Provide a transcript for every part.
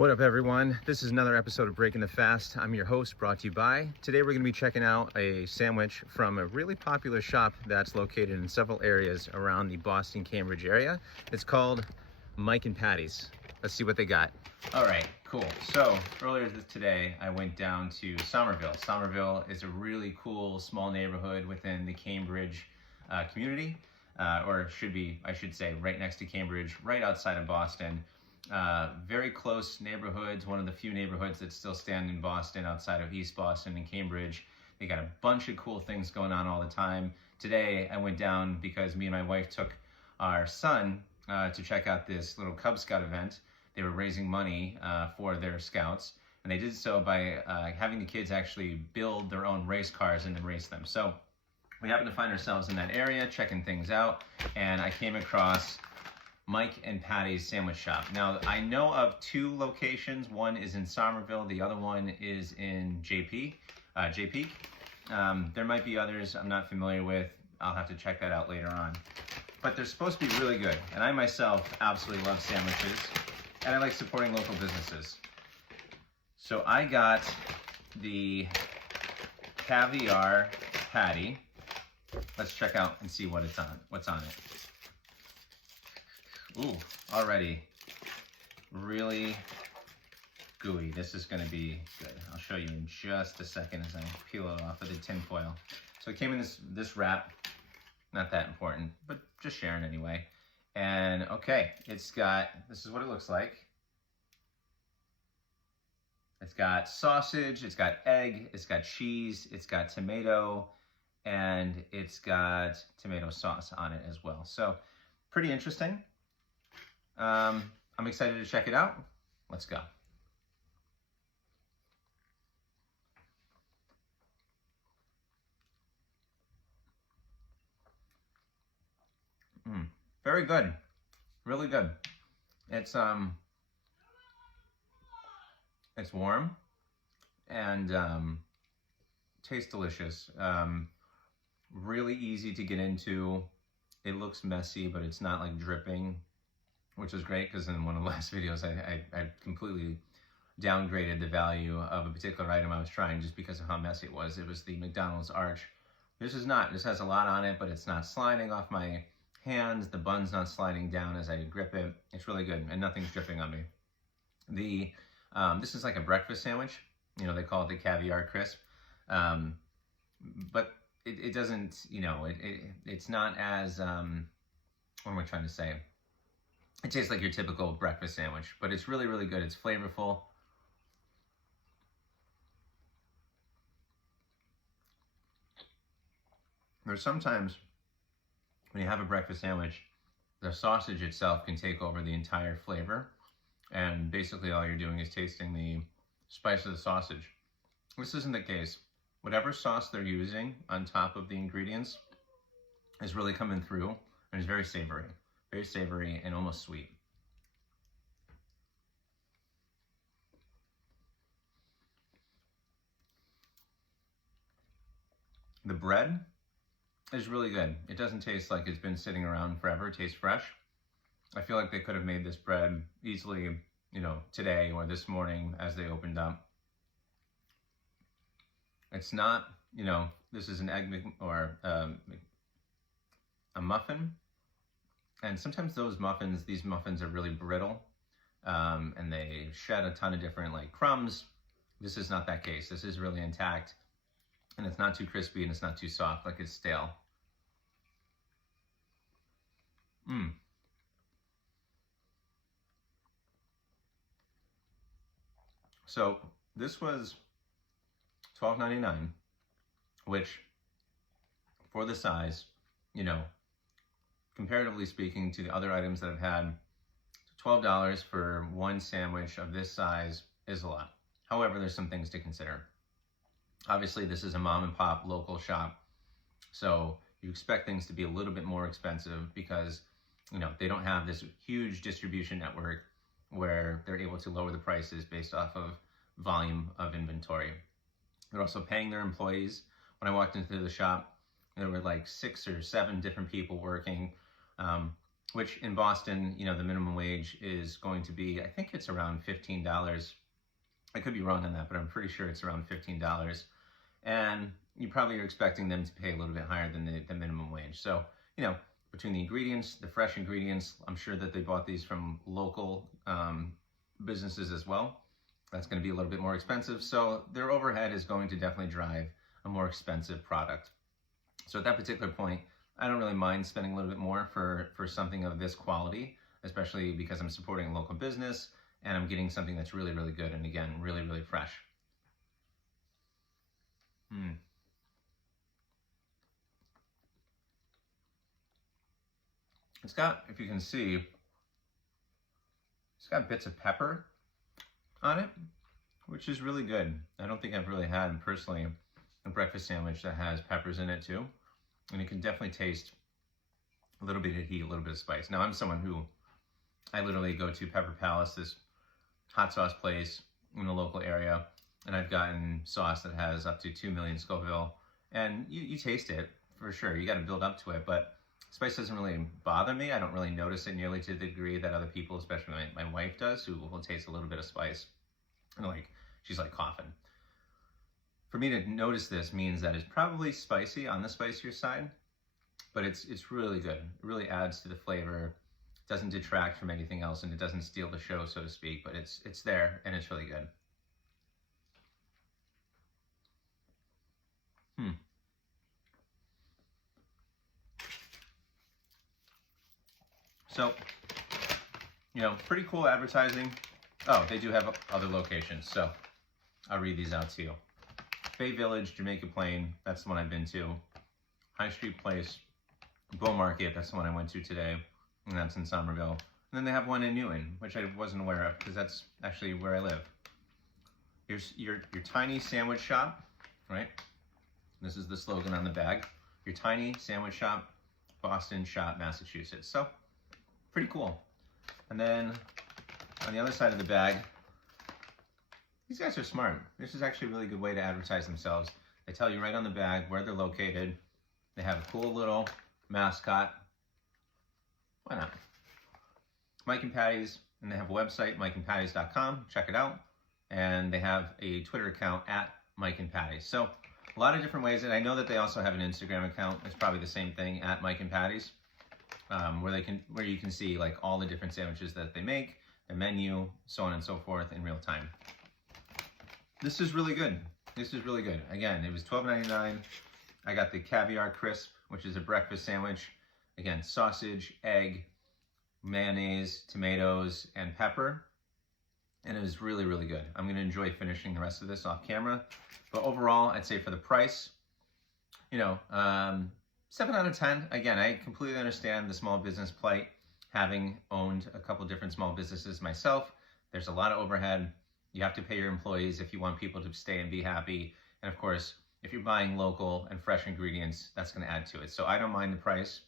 What up, everyone? This is another episode of Breaking the Fast. I'm your host, brought to you by. Today we're going to be checking out a sandwich from a really popular shop that's located in several areas around the Boston-Cambridge area. It's called Mike and Patty's. Let's see what they got. All right, cool. So earlier today, I went down to Somerville. Somerville is a really cool small neighborhood within the Cambridge community, or should be, I should say, right next to Cambridge, right outside of Boston. Very close neighborhoods, one of the few neighborhoods that still stand in Boston outside of East Boston and Cambridge. They got a bunch of cool things going on all the time. Today I went down because me and my wife took our son to check out this little Cub Scout event. They were raising money for their scouts, and they did so by having the kids actually build their own race cars and then race them. So we happened to find ourselves in that area checking things out, and I came across Mike and Patty's sandwich shop. Now, I know of two locations. One is in Somerville. The other one is in JP. There might be others I'm not familiar with. I'll have to check that out later on. But they're supposed to be really good. And I myself absolutely love sandwiches. And I like supporting local businesses. So I got the caviar patty. Let's check out and see what's on it. Ooh, already really gooey. This is going to be good. I'll show you in just a second as I peel it off of the tin foil. So it came in this wrap. Not that important, but just sharing anyway. And okay, this is what it looks like. It's got sausage, it's got egg, it's got cheese, it's got tomato, and it's got tomato sauce on it as well. So pretty interesting. I'm excited to check it out. Let's go. Very good. Really good. It's warm and tastes delicious. Really easy to get into. It looks messy, but it's not like dripping, which is great because in one of the last videos I completely downgraded the value of a particular item I was trying just because of how messy it was. It was the McDonald's arch. This is not. This has a lot on it, but it's not sliding off my hands. The bun's not sliding down as I grip it. It's really good, and nothing's dripping on me. This is like a breakfast sandwich. You know, they call it the caviar crisp. But it doesn't, you know, it's not as, what am I trying to say? It tastes like your typical breakfast sandwich, but it's really, really good. It's flavorful. There's sometimes when you have a breakfast sandwich, the sausage itself can take over the entire flavor, and basically all you're doing is tasting the spice of the sausage. This isn't the case. Whatever sauce they're using on top of the ingredients is really coming through, and it's very savory and almost sweet. The bread is really good. It doesn't taste like it's been sitting around forever. It tastes fresh. I feel like they could have made this bread easily, you know, today or this morning as they opened up. It's not, you know, this is an egg or a muffin. And sometimes these muffins are really brittle, and they shed a ton of different like crumbs. This is not that case. This is really intact, and it's not too crispy and it's not too soft like it's stale. So this was $12.99, which for the size, you know, comparatively speaking to the other items that I've had, $12 for one sandwich of this size is a lot. However, there's some things to consider. Obviously, this is a mom and pop local shop, so you expect things to be a little bit more expensive because, you know, they don't have this huge distribution network where they're able to lower the prices based off of volume of inventory. They're also paying their employees. When I walked into the shop, there were like 6 or 7 different people working. which in Boston, you know, the minimum wage is going to be, I think it's around $15. I could be wrong on that, but I'm pretty sure it's around $15. And you probably are expecting them to pay a little bit higher than the minimum wage. So, you know, between the ingredients, the fresh ingredients, I'm sure that they bought these from local businesses as well. That's going to be a little bit more expensive. So their overhead is going to definitely drive a more expensive product. So at that particular point, I don't really mind spending a little bit more for something of this quality, especially because I'm supporting a local business and I'm getting something that's really, really good. And again, really, really fresh. It's got, if you can see, it's got bits of pepper on it, which is really good. I don't think I've really had personally a breakfast sandwich that has peppers in it too. And you can definitely taste a little bit of heat, a little bit of spice. Now I'm someone who, I literally go to Pepper Palace, this hot sauce place in the local area, and I've gotten sauce that has up to 2 million Scoville, and you taste it for sure. You got to build up to it, but spice doesn't really bother me. I don't really notice it nearly to the degree that other people, especially my wife does, who will taste a little bit of spice, and like she's like coughing. For me to notice this means that it's probably spicy, on the spicier side, but it's really good. It really adds to the flavor, doesn't detract from anything else, and it doesn't steal the show, so to speak, but it's there, and it's really good. So, you know, pretty cool advertising. Oh, they do have other locations, so I'll read these out to you. Bay Village, Jamaica Plain, that's the one I've been to. High Street Place, Bull Market, that's the one I went to today, and that's in Somerville. And then they have one in Newton, which I wasn't aware of, because that's actually where I live. Here's your tiny sandwich shop, right? This is the slogan on the bag. Your tiny sandwich shop, Boston Shop, Massachusetts. So, pretty cool. And then on the other side of the bag, these guys are smart. This is actually a really good way to advertise themselves. They tell you right on the bag where they're located. They have a cool little mascot. Why not? Mike and Patty's, and they have a website, mikeandpatties.com. Check it out. And they have a Twitter account at Mike and Patties. So a lot of different ways. And I know that they also have an Instagram account. It's probably the same thing, at Mike and Patties, where you can see like all the different sandwiches that they make, the menu, so on and so forth in real time. This is really good. This is really good. Again, it was $12.99. I got the caviar crisp, which is a breakfast sandwich. Again, sausage, egg, mayonnaise, tomatoes, and pepper. And it was really, really good. I'm gonna enjoy finishing the rest of this off camera. But overall, I'd say for the price, you know, 7 out of 10. Again, I completely understand the small business plight, having owned a couple different small businesses myself. There's a lot of overhead. You have to pay your employees if you want people to stay and be happy. And of course, if you're buying local and fresh ingredients, that's gonna add to it. So I don't mind the price,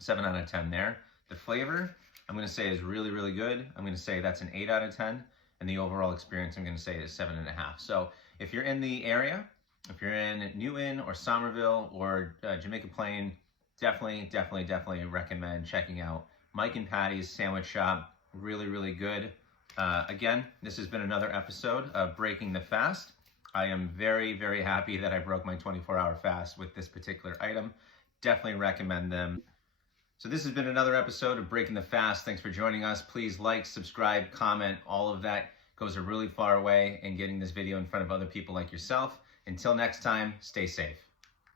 7 out of 10 there. The flavor, I'm gonna say is really, really good. I'm gonna say that's an 8 out of 10. And the overall experience, I'm gonna say is 7.5. So if you're in the area, if you're in Newton or Somerville or Jamaica Plain, definitely recommend checking out Mike and Patty's Sandwich Shop. Really, really good. Again, this has been another episode of Breaking the Fast. I am very, very happy that I broke my 24-hour fast with this particular item. Definitely recommend them. So this has been another episode of Breaking the Fast. Thanks for joining us. Please like, subscribe, comment. All of that goes a really far way in getting this video in front of other people like yourself. Until next time, stay safe.